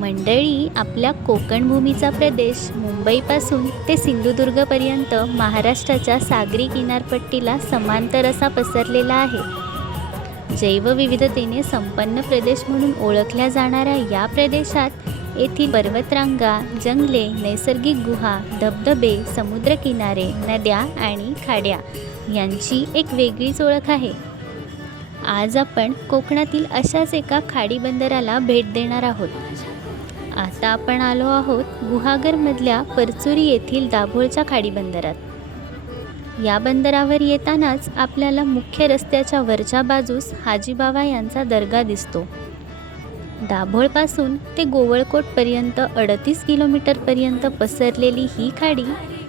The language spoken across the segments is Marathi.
मंडळी आपल्या कोकणभूमीचा प्रदेश मुंबईपासून ते सिंधुदुर्गपर्यंत महाराष्ट्राच्या सागरी किनारपट्टीला समांतर असा पसरलेला आहे. जैवविविधतेने संपन्न प्रदेश म्हणून ओळखल्या जाणाऱ्या या प्रदेशात येथील पर्वतरांगा जंगले नैसर्गिक गुहा धबधबे समुद्रकिनारे नद्या आणि खाड्या यांची एक वेगळीच ओळख आहे. आज आपण कोकणातील अशाच एका खाडी बंदराला भेट देणार आहोत. आता आपण आलो आहोत गुहागरमधल्या परचुरी येथील दाभोळच्या खाडी बंदरात. या बंदरावर येतानाच आपल्याला मुख्य रस्त्याच्या वरच्या बाजूस हाजीबाबा यांचा दर्गा दिसतो. दाभोळपासून ते गोवळकोटपर्यंत अडतीस किलोमीटरपर्यंत पसरलेली ही खाडी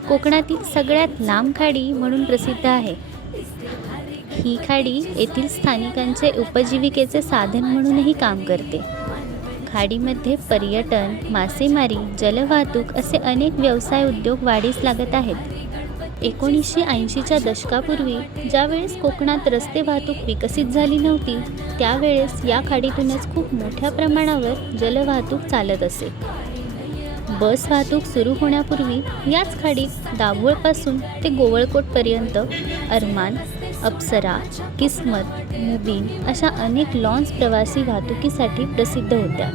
कोकणातील सगळ्यात लांब खाडी म्हणून प्रसिद्ध आहे. ही खाडी येथील स्थानिकांचे उपजीविकेचे साधन म्हणूनही काम करते. खाडीमध्ये पर्यटन मासेमारी जलवाहतूक असे अनेक व्यवसाय उद्योग वाढीस लागत आहेत. एकोणीसशे ऐंशीच्या दशकापूर्वी ज्यावेळेस कोकणात रस्ते वाहतूक विकसित झाली नव्हती त्यावेळेस या खाडीतूनच खूप मोठ्या प्रमाणावर जलवाहतूक चालत असे. बस वाहतूक सुरू होण्यापूर्वी याच खाडीत दाभोळपासून ते गोवळकोटपर्यंत अरमान अप्सरा किस्मत मुबीन अशा अनेक लॉन्स प्रवासी वाहतुकीसाठी प्रसिद्ध होत्या.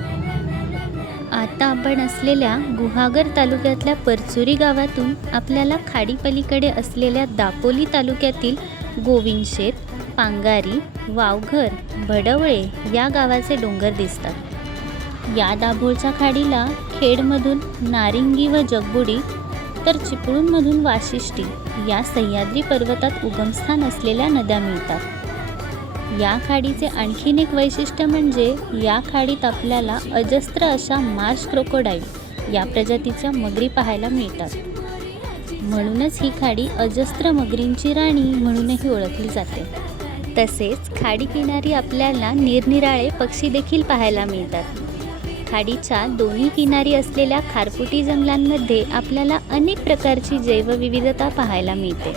आता आपण असलेल्या गुहागर तालुक्यातल्या परचुरी गावातून आपल्याला खाडीपलीकडे असलेल्या दापोली तालुक्यातील गोविंदशेत पांगारी वावघर भडवळे या गावाचे डोंगर दिसतात. या दाभोळच्या खाडीला खेडमधून नारिंगी व जगबुडी तर चिपळूणमधून वाशिष्ठी या सह्याद्री पर्वतात उगमस्थान असलेल्या नद्या मिळतात. या खाडीचे आणखीन एक वैशिष्ट्य म्हणजे या खाडीत आपल्याला अजस्त्र अशा मार्श क्रोकोडाईल या प्रजातीच्या मगरी पाहायला मिळतात. म्हणूनच ही खाडी अजस्त्र मगरींची राणी म्हणूनही ओळखली जाते. तसेच खाडी किनारी आपल्याला निरनिराळे पक्षी देखील पाहायला मिळतात. खाडीच्या दोन्ही किनारी असलेल्या खारपुटी जंगलांमध्ये आपल्याला अनेक प्रकारची जैवविविधता पाहायला मिळते.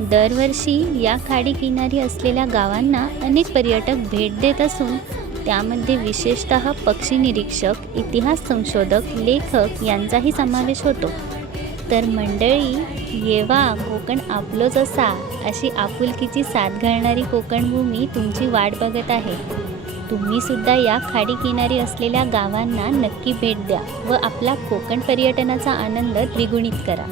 दरवर्षी या खाडी किनारी असलेल्या गावांना अनेक पर्यटक भेट देत असून त्यामध्ये विशेषत पक्षी निरीक्षक इतिहास संशोधक लेखक यांचाही समावेश होतो. तर मंडळी येवा कोकण आपलोच असा अशी आपुलकीची साथ घालणारी कोकणभूमी तुमची वाट बघत आहे. तुम्ही सुद्धा या खाडी किनारी असलेल्या गावांना नक्की भेट द्या व आपला कोकण पर्यटनाचा आनंद द्विगुणित करा.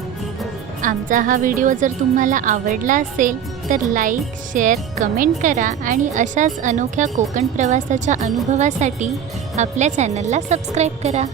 आमचा हा व्हिडिओ जर तुम्हाला आवडला असेल तर लाईक शेअर कमेंट करा आणि अशाच अनोख्या कोकण प्रवासाच्या अनुभवासाठी आपल्या चॅनलला सबस्क्राईब करा.